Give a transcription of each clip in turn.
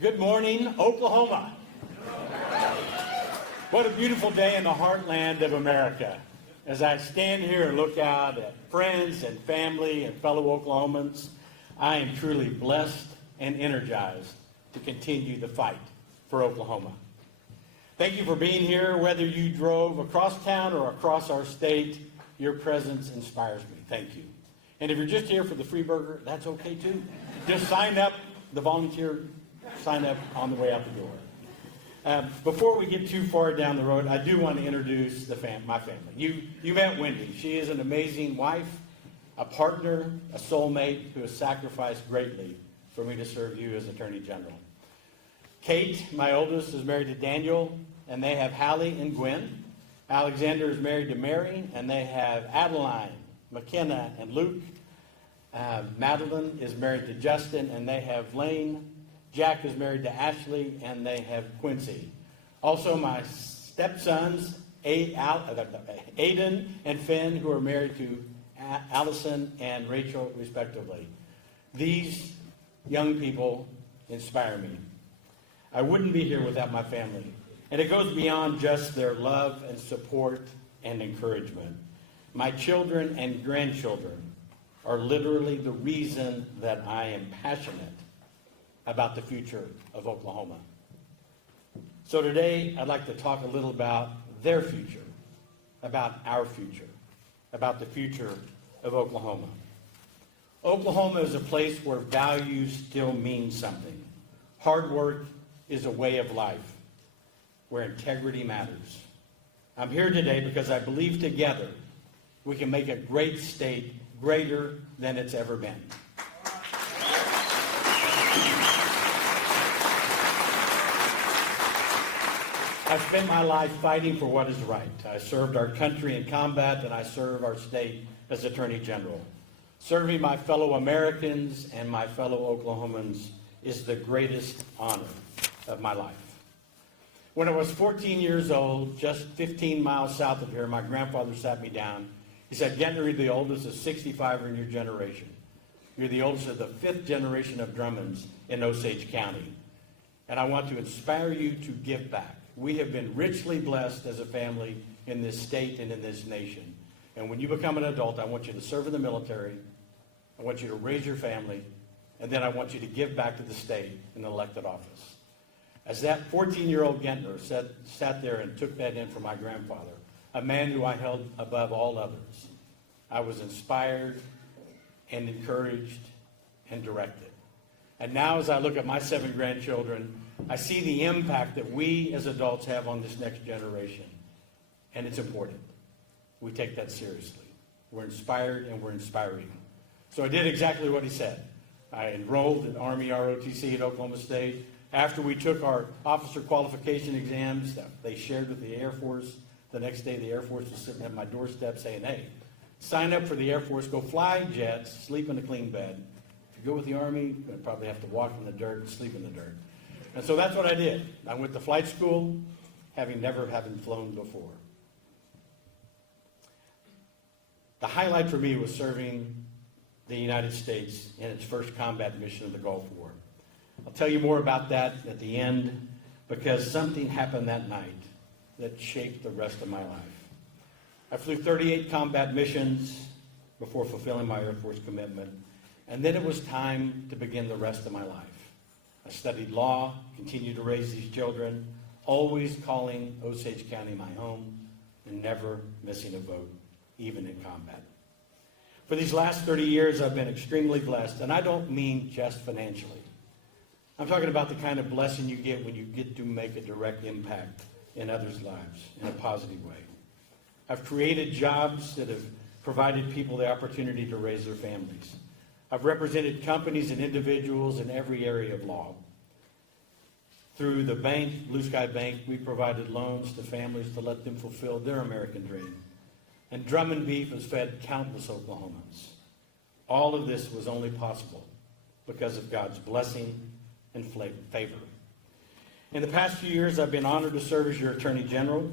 Good morning, Oklahoma. What a beautiful day in the heartland of America. As I stand here and look out at friends and family and fellow Oklahomans, I am truly blessed and energized to continue the fight for Oklahoma. Thank you for being here. Whether you drove across town or across our state, your presence inspires me. Thank you. And if you're just here for the free burger, that's okay too. Just sign up, the volunteer sign up on the way out the door. Before we get too far down the road, I do want to introduce my family. You met Wendy. She is an amazing wife, a partner, a soulmate who has sacrificed greatly for me to serve you as Attorney General. Kate, my oldest, is married to Daniel, and they have Hallie and Gwen. Alexander is married to Mary, and they have Adeline, McKenna, and Luke. Madeline is married to Justin, and they have Lane. Jack is married to Ashley, and they have Quincy. Also, my stepsons, Aiden and Finn, who are married to Allison and Rachel, respectively. These young people inspire me. I wouldn't be here without my family. And it goes beyond just their love and support and encouragement. My children and grandchildren are literally the reason that I am passionate about the future of Oklahoma. So today, I'd like to talk a little about their future, about our future, about the future of Oklahoma. Oklahoma is a place where values still mean something. Hard work is a way of life, where integrity matters. I'm here today because I believe together we can make a great state greater than it's ever been. I've spent my life fighting for what is right. I served our country in combat, and I serve our state as Attorney General. Serving my fellow Americans and my fellow Oklahomans is the greatest honor of my life. When I was 14 years old, just 15 miles south of here, my grandfather sat me down. He said, "Gentner, you're the oldest of 65 in your generation. You're the oldest of the 5th generation of Drummonds in Osage County. And I want to inspire you to give back. We have been richly blessed as a family in this state and in this nation. And when you become an adult, I want you to serve in the military. I want you to raise your family. And then I want you to give back to the state in an elected office." As that 14-year-old Gentner sat there and took that in from my grandfather, a man who I held above all others, I was inspired and encouraged and directed. And now as I look at my 7 grandchildren, I see the impact that we as adults have on this next generation. And it's important. We take that seriously. We're inspired and we're inspiring. So I did exactly what he said. I enrolled in Army ROTC at Oklahoma State. After we took our officer qualification exams that they shared with the Air Force, the next day the Air Force was sitting at my doorstep saying, "Hey, sign up for the Air Force, go fly jets, sleep in a clean bed. If you go with the Army, you're going to probably have to walk in the dirt and sleep in the dirt." And so that's what I did. I went to flight school, having flown before. The highlight for me was serving the United States in its first combat mission of the Gulf War. I'll tell you more about that at the end, because something happened that night that shaped the rest of my life. I flew 38 combat missions before fulfilling my Air Force commitment, and then it was time to begin the rest of my life. I studied law, continued to raise these children, always calling Osage County my home, and never missing a vote, even in combat. For these last 30 years, I've been extremely blessed, and I don't mean just financially. I'm talking about the kind of blessing you get when you get to make a direct impact in others' lives in a positive way. I've created jobs that have provided people the opportunity to raise their families. I've represented companies and individuals in every area of law. Through the bank, Blue Sky Bank, we provided loans to families to let them fulfill their American dream. And Drummond Beef has fed countless Oklahomans. All of this was only possible because of God's blessing and favor. In the past few years, I've been honored to serve as your Attorney General.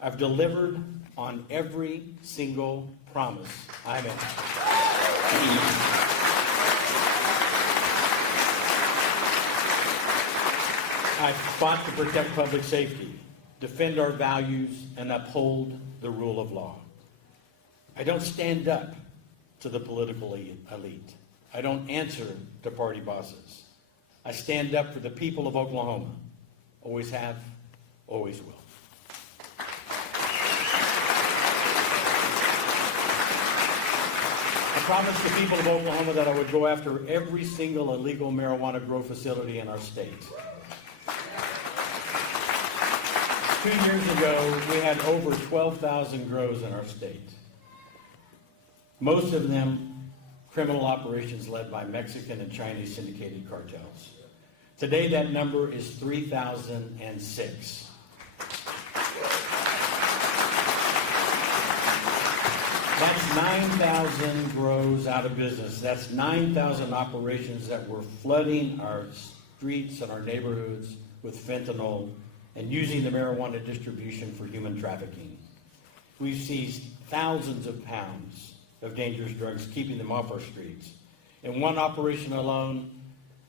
I've delivered on every single promise I made. I've fought to protect public safety, defend our values, and uphold the rule of law. I don't stand up to the political elite. I don't answer to party bosses. I stand up for the people of Oklahoma. Always have, always will. I promised the people of Oklahoma that I would go after every single illegal marijuana grow facility in our state. 2 years ago, we had over 12,000 grows in our state. Most of them criminal operations led by Mexican and Chinese syndicated cartels. Today, that number is 3,006. That's 9,000 grows out of business. That's 9,000 operations that were flooding our streets and our neighborhoods with fentanyl and using the marijuana distribution for human trafficking. We've seized thousands of pounds of dangerous drugs, keeping them off our streets. In one operation alone,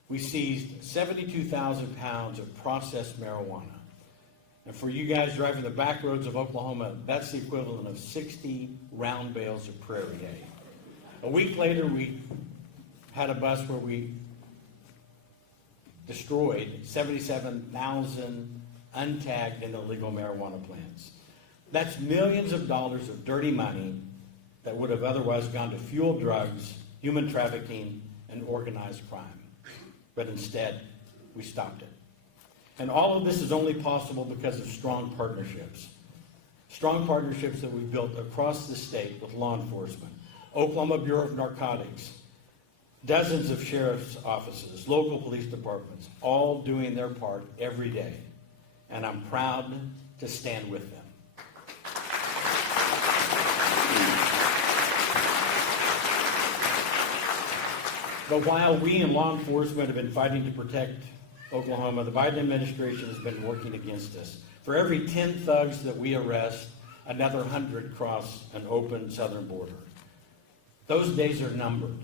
we seized 72,000 pounds of processed marijuana. And for you guys driving the back roads of Oklahoma, that's the equivalent of 60 round bales of Prairie hay. A week later, we had a bus where we destroyed 77,000 untagged and illegal marijuana plants. That's millions of dollars of dirty money that would have otherwise gone to fuel drugs, human trafficking, and organized crime. But instead, we stopped it. And all of this is only possible because of strong partnerships. Strong partnerships that we've built across the state with law enforcement, Oklahoma Bureau of Narcotics, dozens of sheriff's offices, local police departments, all doing their part every day. And I'm proud to stand with them. But while we in law enforcement have been fighting to protect Oklahoma, the Biden administration has been working against us. For every 10 thugs that we arrest, another 100 cross an open southern border. Those days are numbered.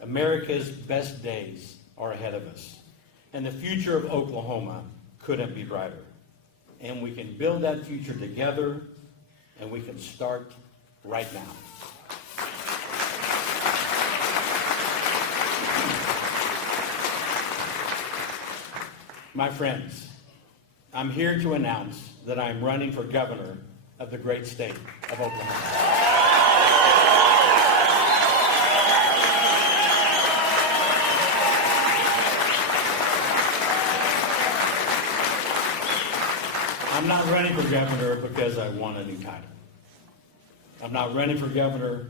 America's best days are ahead of us. And the future of Oklahoma couldn't be brighter. And we can build that future together, and we can start right now. My friends, I'm here to announce that I'm running for governor of the great state of Oklahoma. I'm not running for governor because I want a new title. I'm not running for governor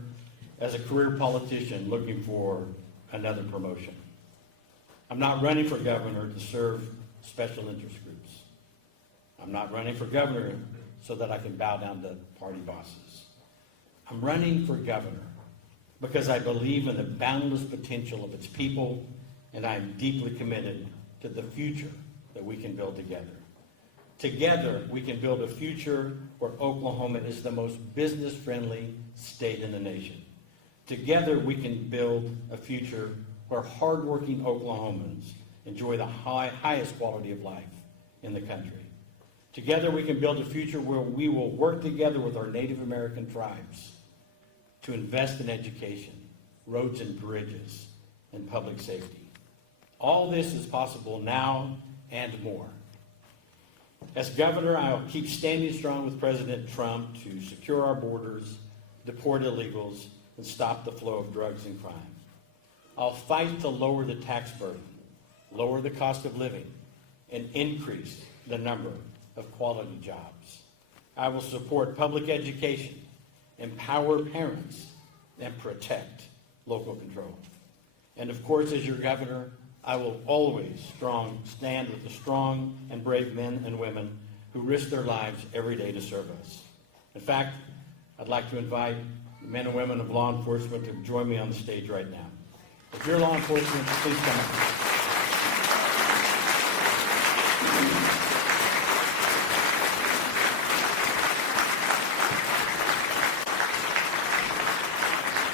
as a career politician looking for another promotion. I'm not running for governor to serve special interest groups. I'm not running for governor so that I can bow down to party bosses. I'm running for governor because I believe in the boundless potential of its people, and I am deeply committed to the future that we can build together. Together, we can build a future where Oklahoma is the most business-friendly state in the nation. Together, we can build a future where hardworking Oklahomans enjoy the highest quality of life in the country. Together, we can build a future where we will work together with our Native American tribes to invest in education, roads and bridges, and public safety. All this is possible now and more. As governor, I'll keep standing strong with President Trump to secure our borders, deport illegals, and stop the flow of drugs and crime. I'll fight to lower the tax burden, lower the cost of living, and increase the number of quality jobs. I will support public education, empower parents, and protect local control. And of course, as your governor, I will always stand with the strong and brave men and women who risk their lives every day to serve us. In fact, I'd like to invite the men and women of law enforcement to join me on the stage right now. If you're law enforcement, please come up.